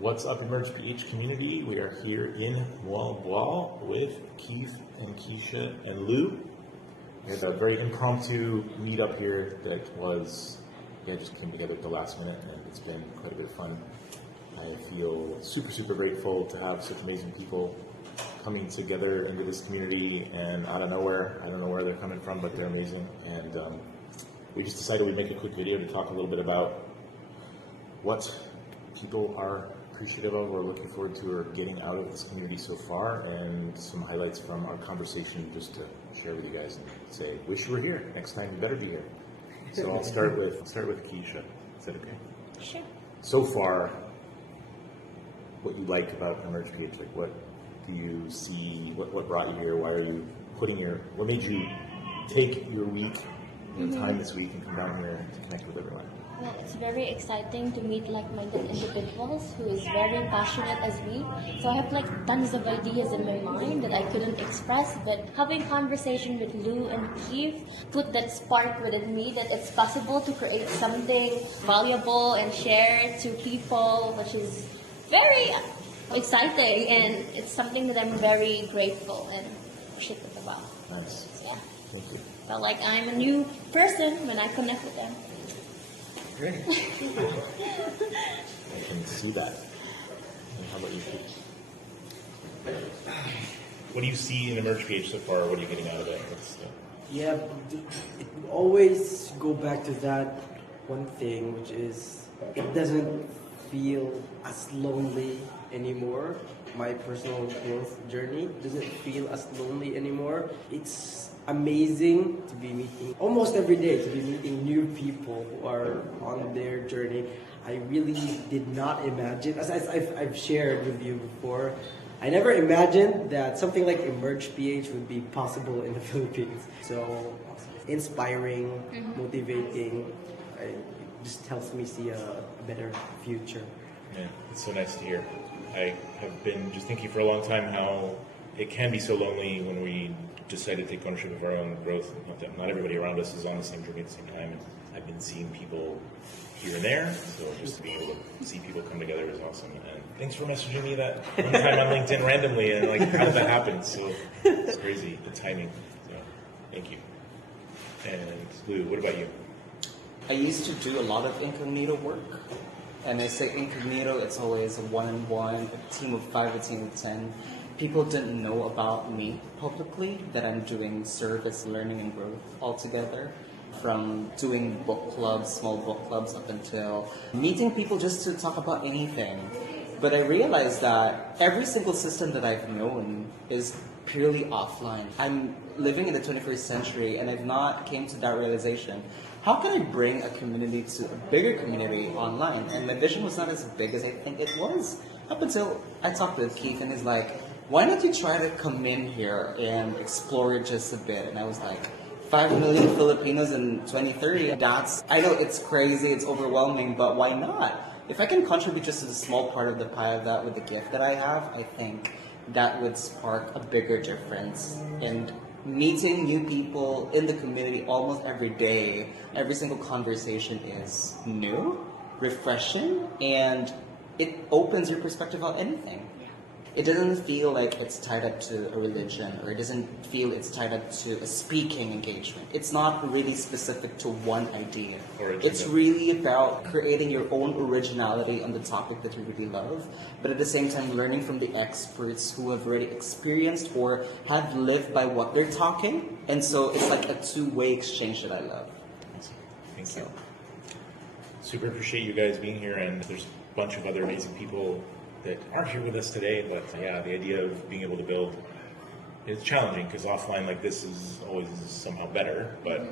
What's up, EmergePH community? We are here in Moalboal with Keith and Keisha and Lou. We had a very impromptu meetup here that just came together at the last minute, and it's been quite a bit of fun. I feel super grateful to have such amazing people coming together into this community and out of nowhere. I don't know where they're coming from, but they're amazing. And we just decided we'd make a quick video to talk a little bit about what people are appreciative of or looking forward to or getting out of this community so far, and some highlights from our conversation just to share with you guys and say, wish you were here. Next time you better be here. So I'll start with Keisha. Is that okay? Sure. So far, what you like about EmergePH, like what do you see, what brought you here? Why are you what made you take your week, your time this week and come down here to connect with everyone? Well, it's very exciting to meet like-minded individuals who is very passionate as me. So I have like tons of ideas in my mind that I couldn't express, but having conversation with Lou and Keith put that spark within me that it's possible to create something valuable and share to people, which is very exciting, and it's something that I'm very grateful and appreciative about. Nice. So, yeah. Thank you. Felt like I'm a new person when I connect with them. Great. I can see that. And how about you, Keith? What do you see in EmergePH so far? What are you getting out of it? Yeah, it always go back to that one thing, which is it doesn't feel as lonely anymore. My personal growth journey doesn't feel as lonely anymore. It's amazing to be meeting almost every day, to be meeting new people who are on their journey. I really did not imagine, as I've shared with you before, I never imagined that something like EmergePH would be possible in the Philippines. So inspiring, motivating, it just helps me see a better future. Yeah, it's so nice to hear. I have been just thinking for a long time how it can be so lonely when we decide to take ownership of our own growth. Not everybody around us is on the same journey at the same time. And I've been seeing people here and there, so just to be able to see people come together is awesome. And thanks for messaging me that one time on LinkedIn randomly, and like, how did that happen? So it's crazy, the timing. So thank you. And Lou, what about you? I used to do a lot of incognito work. And I say incognito, it's always a one-on-one, a team of 5, a team of 10. People didn't know about me publicly, that I'm doing service, learning, and growth altogether. From doing book clubs, small book clubs, up until meeting people just to talk about anything. But I realized that every single system that I've known is purely offline. I'm living in the 21st century, and I've not came to that realization. How can I bring a community to a bigger community online? And my vision was not as big as I think it was. Up until I talked with Keith, and he's like, why don't you try to come in here and explore it just a bit? And I was like, 5 million Filipinos in 2030, I know it's crazy, it's overwhelming, but why not? If I can contribute just a small part of the pie of that with the gift that I have, I think that would spark a bigger difference. And meeting new people in the community almost every day, every single conversation is new, refreshing, and it opens your perspective on anything. It doesn't feel like it's tied up to a religion, or it doesn't feel it's tied up to a speaking engagement. It's not really specific to one idea. It's really about creating your own originality on the topic that you really love, but at the same time learning from the experts who have already experienced or have lived by what they're talking. And so it's like a two-way exchange that I love. Thank you. Super appreciate you guys being here, and there's a bunch of other amazing people that aren't here with us today, but yeah, the idea of being able to build is challenging because offline like this is always somehow better, but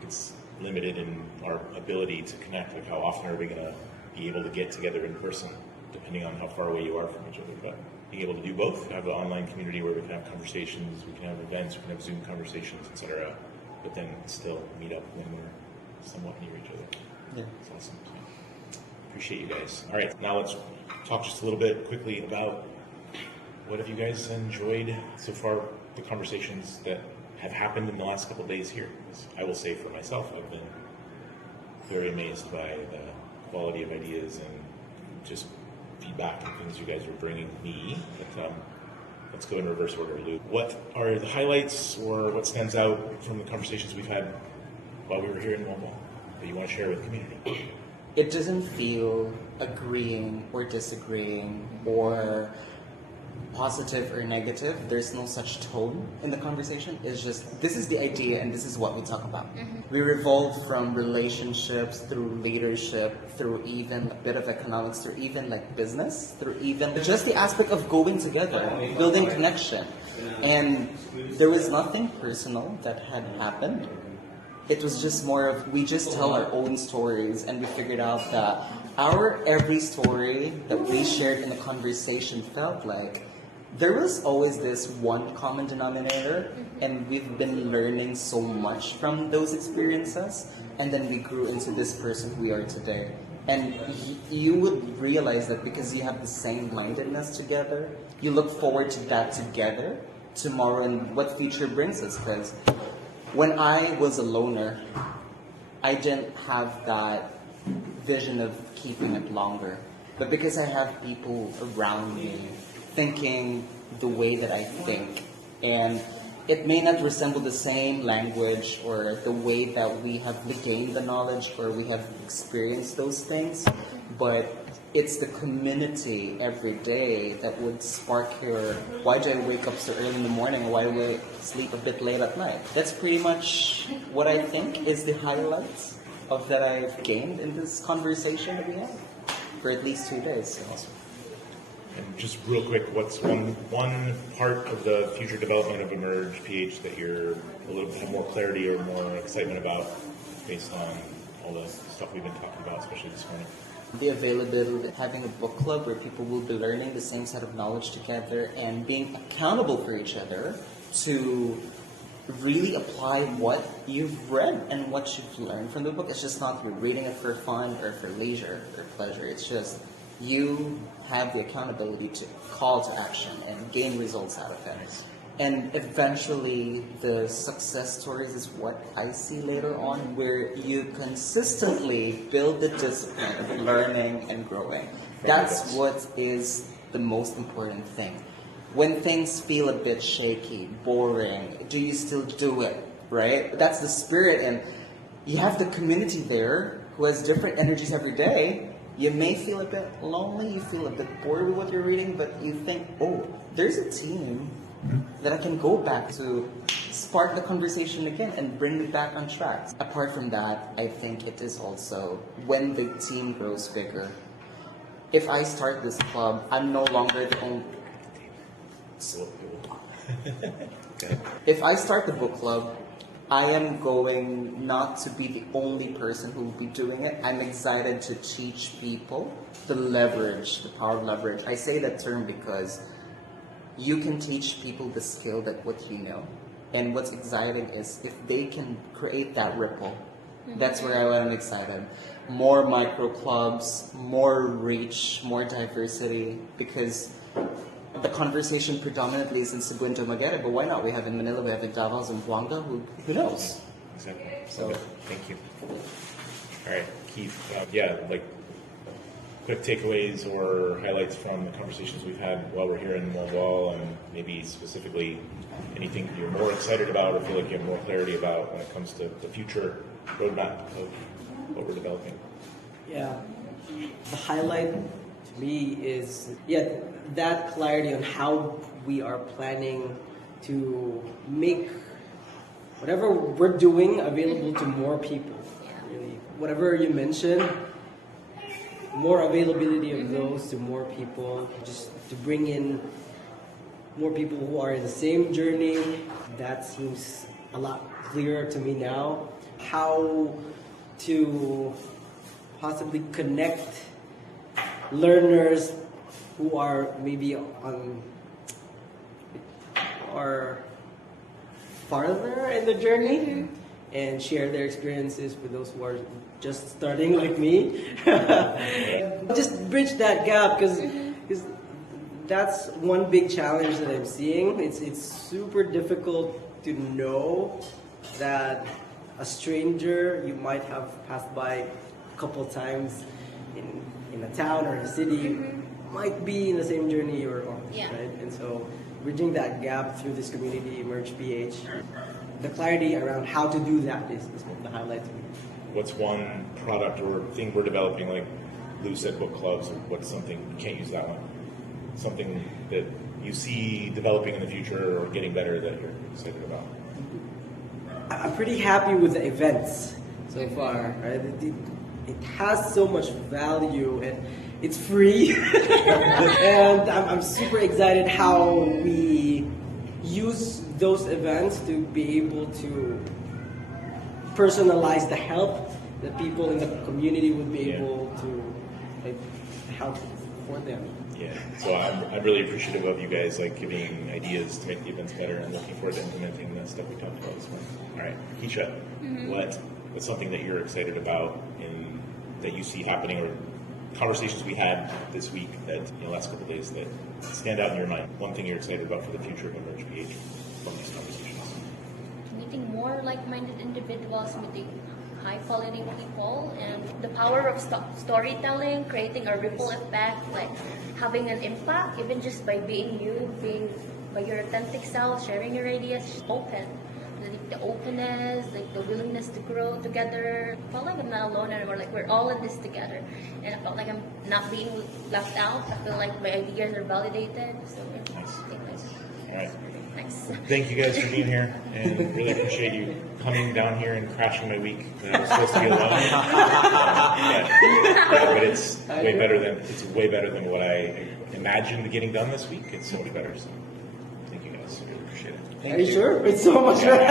it's limited in our ability to connect. Like, how often are we going to be able to get together in person, depending on how far away you are from each other? But being able to do both, have an online community where we can have conversations, we can have events, we can have Zoom conversations, etc., but then still meet up when we're somewhat near each other. Yeah, it's awesome. So, appreciate you guys. All right, now let's talk just a little bit quickly about what have you guys enjoyed so far, the conversations that have happened in the last couple of days here. I will say for myself, I've been very amazed by the quality of ideas and just feedback and things you guys are bringing me. But, let's go in reverse order, Lou. What are the highlights or what stands out from the conversations we've had while we were here in Moalboal that you want to share with the community? It doesn't feel agreeing or disagreeing or positive or negative. There's no such tone in the conversation. It's just, this is the idea and this is what we talk about. We revolve from relationships through leadership, through even a bit of economics, through even like business, through even just the aspect of going together, building connection. And there was nothing personal that had happened. It was just more of, we just tell our own stories, and we figured out that our every story that we shared in the conversation felt like there was always this one common denominator, and we've been learning so much from those experiences, and then we grew into this person we are today. And you would realize that because you have the same mindedness together, you look forward to that together tomorrow and what future brings us. Because when I was a loner, I didn't have that vision of keeping it longer. But because I have people around me thinking the way that I think, and it may not resemble the same language or the way that we have gained the knowledge or we have experienced those things, but it's the community every day that would spark your, why do I wake up so early in the morning, why do I sleep a bit late at night? That's pretty much what I think is the highlights of that I've gained in this conversation that we had for at least 2 days. So. And just real quick, what's one part of the future development of EmergePH that you're a little bit more clarity or more excitement about based on all the stuff we've been talking about, especially this morning? The availability of having a book club where people will be learning the same set of knowledge together and being accountable for each other to really apply what you've read and what you've learned from the book. It's just not you're reading it for fun or for leisure or pleasure. It's just you have the accountability to call to action and gain results out of it. And eventually the success stories is what I see later on, where you consistently build the discipline of learning and growing. That's what is the most important thing. When things feel a bit shaky, boring, do you still do it, right? That's the spirit, and you have the community there who has different energies every day. You may feel a bit lonely, you feel a bit bored with what you're reading, but you think, oh, there's a team that I can go back to spark the conversation again and bring me back on track. Apart from that, I think it is also when the team grows bigger. If I start this club, I'm no longer the only... If I start the book club, I am going not to be the only person who will be doing it. I'm excited to teach people the leverage, the power of leverage. I say that term because you can teach people the skill that what you know. And what's exciting is if they can create that ripple, that's where I'm excited. More micro clubs, more reach, more diversity, because the conversation predominantly is in Cebu and Dumaguete, but why not? We have in Manila, we have in Davao, Zamboanga, who knows? Exactly. So, okay. Thank you. All right, Keith, like quick takeaways or highlights from the conversations we've had while we're here in Moalboal, and maybe specifically anything you're more excited about or feel like you have more clarity about when it comes to the future roadmap of what we're developing. Yeah, the highlight to me is that clarity on how we are planning to make whatever we're doing available to more people. Really, whatever you mentioned, more availability of those to more people, just to bring in more people who are in the same journey. That seems a lot clearer to me now. How to possibly connect learners who are maybe on or farther in the journey and share their experiences with those who are just starting like me. Just bridge that gap, because that's one big challenge that I'm seeing. It's super difficult to know that a stranger you might have passed by a couple times in a town or a city might be in the same journey you're on, Yeah. right? And so bridging that gap through this community, EmergePH, the clarity around how to do that is the highlight to me. What's one product or thing we're developing, like Lou said, book clubs, or what's something, you can't use that one, something that you see developing in the future or getting better that you're excited about? I'm pretty happy with the events so far, right? It has so much value and it's free. And I'm super excited how we use those events to be able to personalize the help that people in the community would be able to like, help for them. Yeah, so I'm really appreciative of you guys like giving ideas to make the events better, and looking forward to implementing the stuff we talked about this morning. All right, Keisha, what's something that you're excited about in that you see happening, or conversations we had this week that in the last couple of days that stand out in your mind? One thing you're excited about for the future of EmergePH from these conversations? Meeting more like-minded individuals, meeting high-quality people, and the power of storytelling, creating a ripple effect, like having an impact, even just by being you, being by your authentic self, sharing your ideas, open. Like the openness, like the willingness to grow together. I felt like I'm not alone anymore. Like we're all in this together, and I felt like I'm not being left out. I feel like my ideas are validated. So yeah, Nice. I think that's All right. nice. Thank you guys for being here, and really appreciate you coming down here and crashing my week that I was supposed to be alone. But it's way better than what I imagined getting done this week. It's so much better. So thank you guys. Really appreciate it. Are you sure? It's so much better.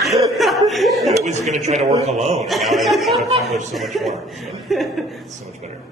I was going to try to work alone. Now I've accomplished so much more. So it's so much better.